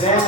Yeah.